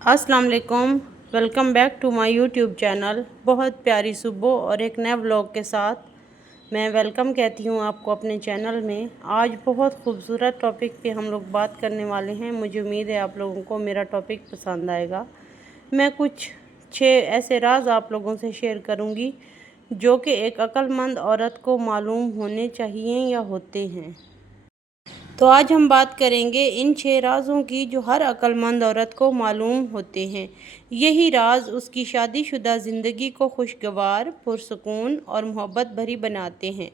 अस्सलाम वालेकुम। Welcome back to my YouTube channel. बहुत प्यारी सुबह और एक नए व्लॉग के साथ मैं वेलकम कहती हूँ आपको अपने चैनल में। आज बहुत खूबसूरत टॉपिक पे हम लोग बात करने वाले हैं। मुझे उम्मीद है आप लोगों को मेरा टॉपिक पसंद आएगा। मैं कुछ 6 ऐसे राज आप लोगों से शेयर करूँगी जो कि एक अक्लमंद औरत को मालूम होने चाहिए या होते हैं। तो आज हम बात करेंगे इन 6 राज़ों की जो हर अक्लमंद औरत को मालूम होते हैं। यही राज उसकी शादीशुदा ज़िंदगी को खुशगवार, पुरसुकून और मोहब्बत भरी बनाते हैं।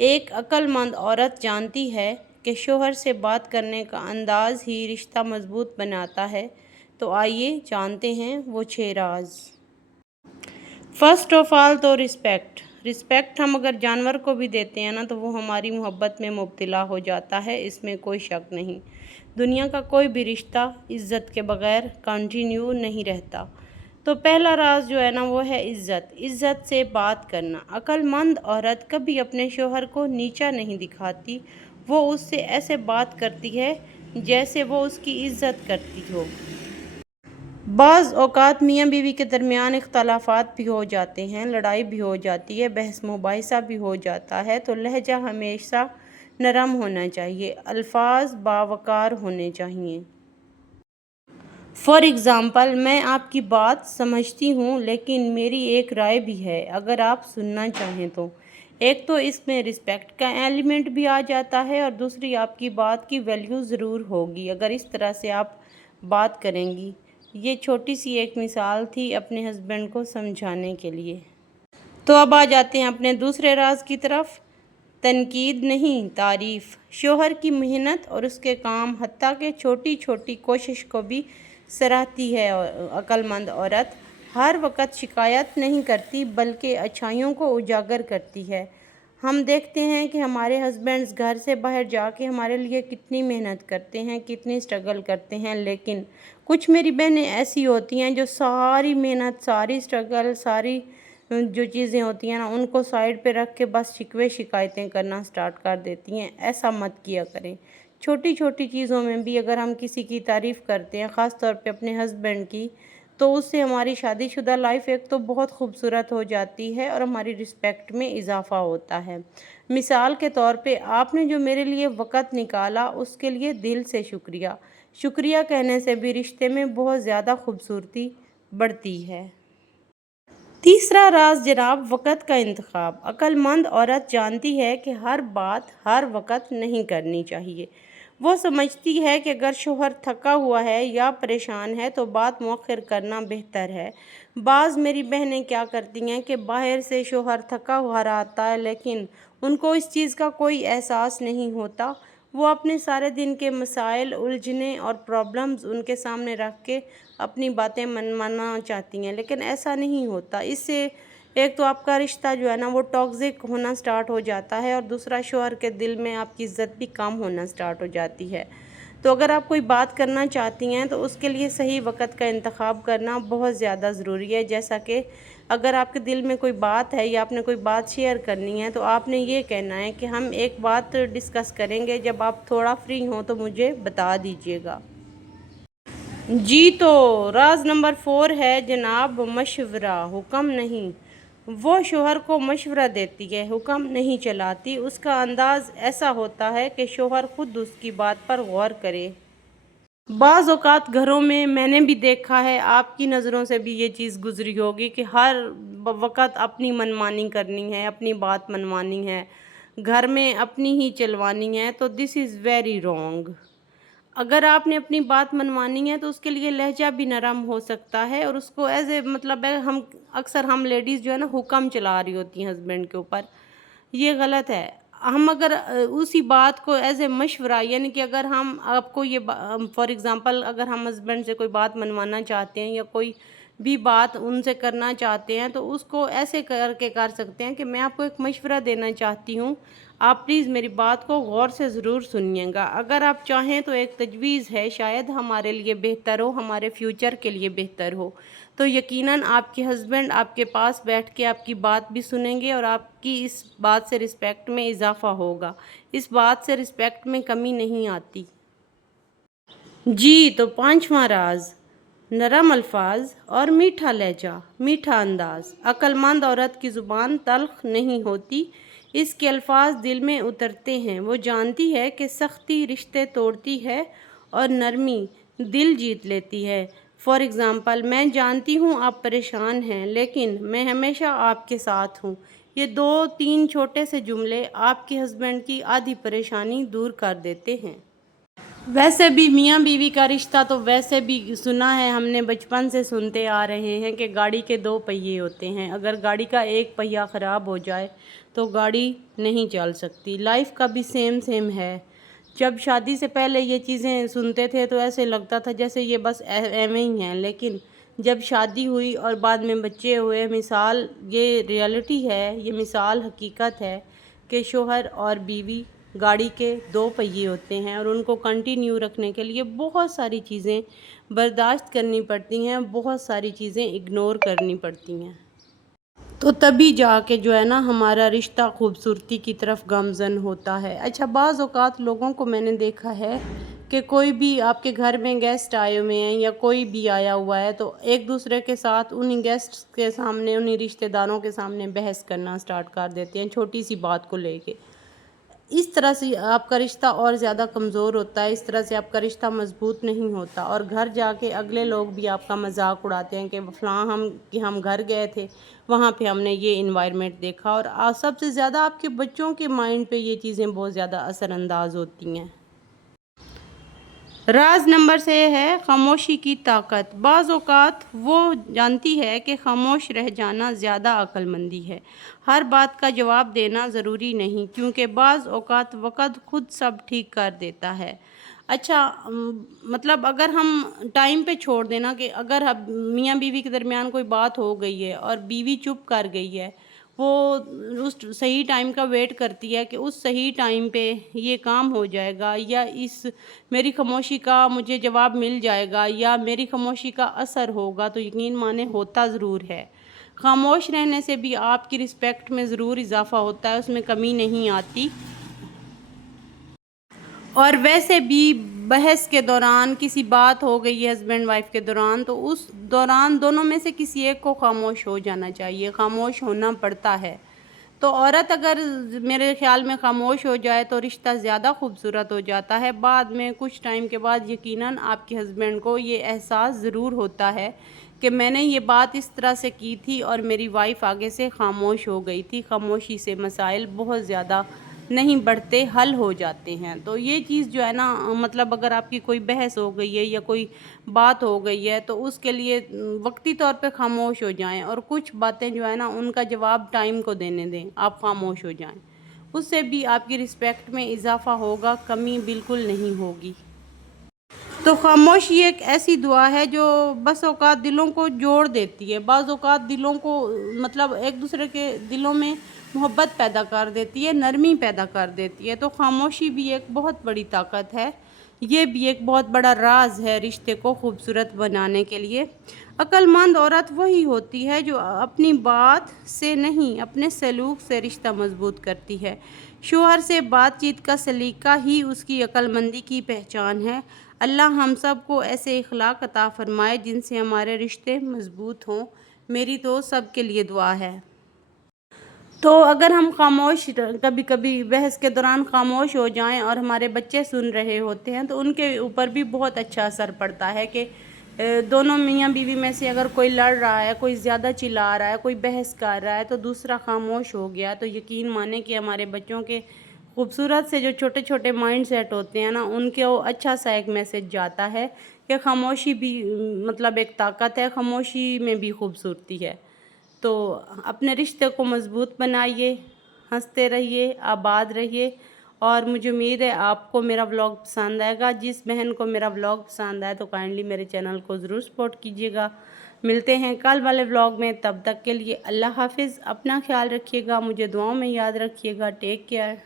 एक अक्लमंद औरत जानती है कि शौहर से बात करने का अंदाज़ ही रिश्ता मजबूत बनाता है। तो आइए जानते हैं वो 6 राज। फर्स्ट ऑफ ऑल तो रिस्पेक्ट हम अगर जानवर को भी देते हैं ना तो वो हमारी मोहब्बत में मुब्तला हो जाता है, इसमें कोई शक नहीं। दुनिया का कोई भी रिश्ता इज़्ज़त के बग़ैर कंटिन्यू नहीं रहता। तो पहला राज जो है ना वो है इज़्ज़त से बात करना। अक्लमंद औरत कभी अपने शौहर को नीचा नहीं दिखाती। वो उससे ऐसे बात करती है जैसे वो उसकी इज़्ज़त करती हो। बाज़ औक़ात मियाँ बीवी के दरमियान इख्तलाफात भी हो जाते हैं, लड़ाई भी हो जाती है, बहस मुबाहिसा भी हो जाता है। तो लहजा हमेशा नरम होना चाहिए, अल्फाज बावकार होने चाहिए। फॉर एग्ज़ाम्पल, मैं आपकी बात समझती हूँ लेकिन मेरी एक राय भी है, अगर आप सुनना चाहें तो। एक तो इसमें रिस्पेक्ट का एलिमेंट भी आ जाता है और दूसरी आपकी बात की वैल्यू ज़रूर होगी अगर इस तरह से आप बात करेंगी। ये छोटी सी एक मिसाल थी अपने हस्बैंड को समझाने के लिए। तो अब आ जाते हैं अपने दूसरे राज की तरफ। तनकीद नहीं, तारीफ़। शौहर की मेहनत और उसके काम हत्ता के छोटी छोटी कोशिश को भी सराहती है। अक्लमंद औरत हर वक्त शिकायत नहीं करती बल्कि अच्छाइयों को उजागर करती है। हम देखते हैं कि हमारे हस्बैंड्स घर से बाहर जाके हमारे लिए कितनी मेहनत करते हैं, कितनी स्ट्रगल करते हैं, लेकिन कुछ मेरी बहनें ऐसी होती हैं जो सारी मेहनत, सारी स्ट्रगल, सारी जो चीज़ें होती हैं ना उनको साइड पे रख के बस शिकवे शिकायतें करना स्टार्ट कर देती हैं। ऐसा मत किया करें। छोटी छोटी चीज़ों में भी अगर हम किसी की तारीफ़ करते हैं, ख़ास तौर पे अपने हस्बैंड की, तो उससे हमारी शादीशुदा लाइफ एक तो बहुत खूबसूरत हो जाती है और हमारी रिस्पेक्ट में इजाफ़ा होता है। मिसाल के तौर पे आपने जो मेरे लिए वक़्त निकाला उसके लिए दिल से शुक्रिया। शुक्रिया कहने से भी रिश्ते में बहुत ज़्यादा खूबसूरती बढ़ती है। तीसरा राज जनाब, वक़्त का इंतखाब। अक्लमंद औरत जानती है कि हर बात हर वक़्त नहीं करनी चाहिए। वो समझती है कि अगर शौहर थका हुआ है या परेशान है तो बात मौखर करना बेहतर है। बाज़ मेरी बहनें क्या करती हैं कि बाहर से शौहर थका हुआ आता है लेकिन उनको इस चीज़ का कोई एहसास नहीं होता। वो अपने सारे दिन के मसाइल, उलझने और प्रॉब्लम्स उनके सामने रख के अपनी बातें मनवाना चाहती हैं, लेकिन ऐसा नहीं होता। इससे एक तो आपका रिश्ता जो है ना वो टॉक्सिक होना स्टार्ट हो जाता है और दूसरा शौहर के दिल में आपकी इज़्ज़त भी कम होना स्टार्ट हो जाती है। तो अगर आप कोई बात करना चाहती हैं तो उसके लिए सही वक़्त का इंतखाब करना बहुत ज़्यादा ज़रूरी है। जैसा कि अगर आपके दिल में कोई बात है या आपने कोई बात शेयर करनी है तो आपने ये कहना है कि हम एक बात डिस्कस करेंगे, जब आप थोड़ा फ्री हों तो मुझे बता दीजिएगा। जी, तो राज नंबर 4 है जनाब, मशवरा, हुक्म नहीं। वो शौहर को मशवरा देती है, हुक्म नहीं चलाती। उसका अंदाज़ ऐसा होता है कि शौहर खुद उसकी बात पर गौर करे। बाज़ औक़ात घरों में मैंने भी देखा है, आपकी नज़रों से भी ये चीज़ गुज़री होगी कि हर वक़्त अपनी मनमानी करनी है, अपनी बात मनवानी है, घर में अपनी ही चलवानी है। तो दिस इज़ वेरी रॉन्ग। अगर आपने अपनी बात मनवानी है तो उसके लिए लहजा भी नरम हो सकता है और उसको एज़ ए मतलब है, हम लेडीज़ जो है ना हुक्म चला रही होती हैं हस्बैंड के ऊपर, ये गलत है। हम अगर उसी बात को एज़ ए मशवरा, यानी कि अगर हम आपको ये फॉर एग्ज़ाम्पल अगर हम हस्बैंड से कोई बात मनवाना चाहते हैं या कोई भी बात उनसे करना चाहते हैं तो उसको ऐसे करके कर सकते हैं कि मैं आपको एक मशवरा देना चाहती हूँ, आप प्लीज़ मेरी बात को गौर से ज़रूर सुनिएगा। अगर आप चाहें तो एक तजवीज़ है, शायद हमारे लिए बेहतर हो, हमारे फ्यूचर के लिए बेहतर हो। तो यकीनन आपके हस्बैंड आपके पास बैठ के आपकी बात भी सुनेंगे और आपकी इस बात से रिस्पेक्ट में इजाफ़ा होगा। इस बात से रिस्पेक्ट में कमी नहीं आती। जी, तो 5वां राज, नरम अल्फाज और मीठा लहजा, मीठा अंदाज। अक्लमंद औरत की ज़ुबान तल्ख नहीं होती, इसके अल्फाज दिल में उतरते हैं। वो जानती है कि सख्ती रिश्ते तोड़ती है और नरमी दिल जीत लेती है। फॉर एग्ज़ाम्पल, मैं जानती हूँ आप परेशान हैं, लेकिन मैं हमेशा आपके साथ हूँ। ये 2-3 छोटे से जुमले आपके हस्बैंड की आधी परेशानी दूर कर देते हैं। वैसे भी मियाँ बीवी का रिश्ता तो वैसे भी सुना है हमने, बचपन से सुनते आ रहे हैं कि गाड़ी के 2 पहिए होते हैं। अगर गाड़ी का एक पहिया ख़राब हो जाए तो गाड़ी नहीं चल सकती। लाइफ का भी सेम है। जब शादी से पहले ये चीज़ें सुनते थे तो ऐसे लगता था जैसे ये बस एवें ही हैं, लेकिन जब शादी हुई और बाद में बच्चे हुए, मिसाल ये रियलिटी है, ये मिसाल हकीकत है कि शोहर और बीवी गाड़ी के 2 पहिए होते हैं और उनको कंटिन्यू रखने के लिए बहुत सारी चीज़ें बर्दाश्त करनी पड़ती हैं, बहुत सारी चीज़ें इग्नोर करनी पड़ती हैं। तो तभी जाके जो है ना हमारा रिश्ता खूबसूरती की तरफ गामज़न होता है। अच्छा, बाज़ औक़ात लोगों को मैंने देखा है कि कोई भी आपके घर में गेस्ट आए हुए हैं या कोई भी आया हुआ है तो एक दूसरे के साथ उन्हीं गेस्ट्स के सामने, उन्हीं रिश्तेदारों के सामने बहस करना स्टार्ट कर देते हैं छोटी सी बात को लेके। इस तरह से आपका रिश्ता और ज़्यादा कमज़ोर होता है, इस तरह से आपका रिश्ता मजबूत नहीं होता और घर जाके अगले लोग भी आपका मजाक उड़ाते हैं कि फ़लाँ हम घर गए थे, वहाँ पे हमने ये इन्वायरमेंट देखा। और सबसे ज़्यादा आपके बच्चों के माइंड पे ये चीज़ें बहुत ज़्यादा असरअंदाज होती हैं। राज नंबर से है खामोशी की ताकत। बाज़ औक़ात वो जानती है कि खामोश रह जाना ज़्यादा अक्लमंदी है। हर बात का जवाब देना ज़रूरी नहीं, क्योंकि बाज़ औक़ात वक़्त खुद सब ठीक कर देता है। अच्छा, मतलब अगर हम टाइम पे छोड़ देना कि अगर अब मियाँ बीवी के दरमियान कोई बात हो गई है और बीवी चुप कर गई है, वो उस सही टाइम का वेट करती है कि उस सही टाइम पे ये काम हो जाएगा या इस मेरी खामोशी का मुझे जवाब मिल जाएगा या मेरी खामोशी का असर होगा, तो यकीन माने होता ज़रूर है। खामोश रहने से भी आपकी रिस्पेक्ट में ज़रूर इजाफ़ा होता है, उसमें कमी नहीं आती। और वैसे भी बहस के दौरान किसी बात हो गई है हस्बैंड वाइफ के दौरान, तो उस दौरान दोनों में से किसी एक को खामोश हो जाना चाहिए, खामोश होना पड़ता है। तो औरत अगर मेरे ख़्याल में खामोश हो जाए तो रिश्ता ज़्यादा खूबसूरत हो जाता है। बाद में कुछ टाइम के बाद यकीनन आपके हस्बैंड को ये एहसास ज़रूर होता है कि मैंने ये बात इस तरह से की थी और मेरी वाइफ आगे से खामोश हो गई थी। खामोशी से मसाइल बहुत ज़्यादा नहीं बढ़ते, हल हो जाते हैं। तो ये चीज़ जो है ना, मतलब अगर आपकी कोई बहस हो गई है या कोई बात हो गई है तो उसके लिए वक्ती तौर पे खामोश हो जाएं और कुछ बातें जो है ना उनका जवाब टाइम को देने दें, आप खामोश हो जाएं। उससे भी आपकी रिस्पेक्ट में इजाफ़ा होगा, कमी बिल्कुल नहीं होगी। तो खामोशी एक ऐसी दुआ है जो बस औक़ात दिलों को जोड़ देती है, बाज़ औक़ात दिलों को मतलब एक दूसरे के दिलों में मोहब्बत पैदा कर देती है, नरमी पैदा कर देती है। तो खामोशी भी एक बहुत बड़ी ताकत है, ये भी एक बहुत बड़ा राज है रिश्ते को खूबसूरत बनाने के लिए। अक्लमंद औरत वही होती है जो अपनी बात से नहीं, अपने सलूक से रिश्ता मजबूत करती है। शोहर से बातचीत का सलीका ही उसकी अक्लमंदी की पहचान है। अल्लाह हम सब को ऐसे इखलाक अता फ़रमाए जिनसे हमारे रिश्ते मज़बूत हों। मेरी तो सब के लिए दुआ है। तो अगर हम खामोश कभी कभी बहस के दौरान खामोश हो जाएं और हमारे बच्चे सुन रहे होते हैं तो उनके ऊपर भी बहुत अच्छा असर पड़ता है कि दोनों मियाँ बीवी में से अगर कोई लड़ रहा है, कोई ज़्यादा चिल्ला रहा है, कोई बहस कर रहा है तो दूसरा खामोश हो गया, तो यकीन माने कि हमारे बच्चों के खूबसूरत से जो छोटे छोटे माइंड सेट होते हैं ना, उनके वो अच्छा सा एक मैसेज जाता है कि खामोशी भी मतलब एक ताकत है, खामोशी में भी खूबसूरती है। तो अपने रिश्ते को मज़बूत बनाइए, हंसते रहिए, आबाद रहिए। और मुझे उम्मीद है आपको मेरा व्लॉग पसंद आएगा। जिस बहन को मेरा व्लॉग पसंद आए तो काइंडली मेरे चैनल को ज़रूर सपोर्ट कीजिएगा। मिलते हैं कल वाले व्लॉग में, तब तक के लिए अल्लाह हाफिज़। अपना ख्याल रखिएगा, मुझे दुआओं में याद रखिएगा। Take care.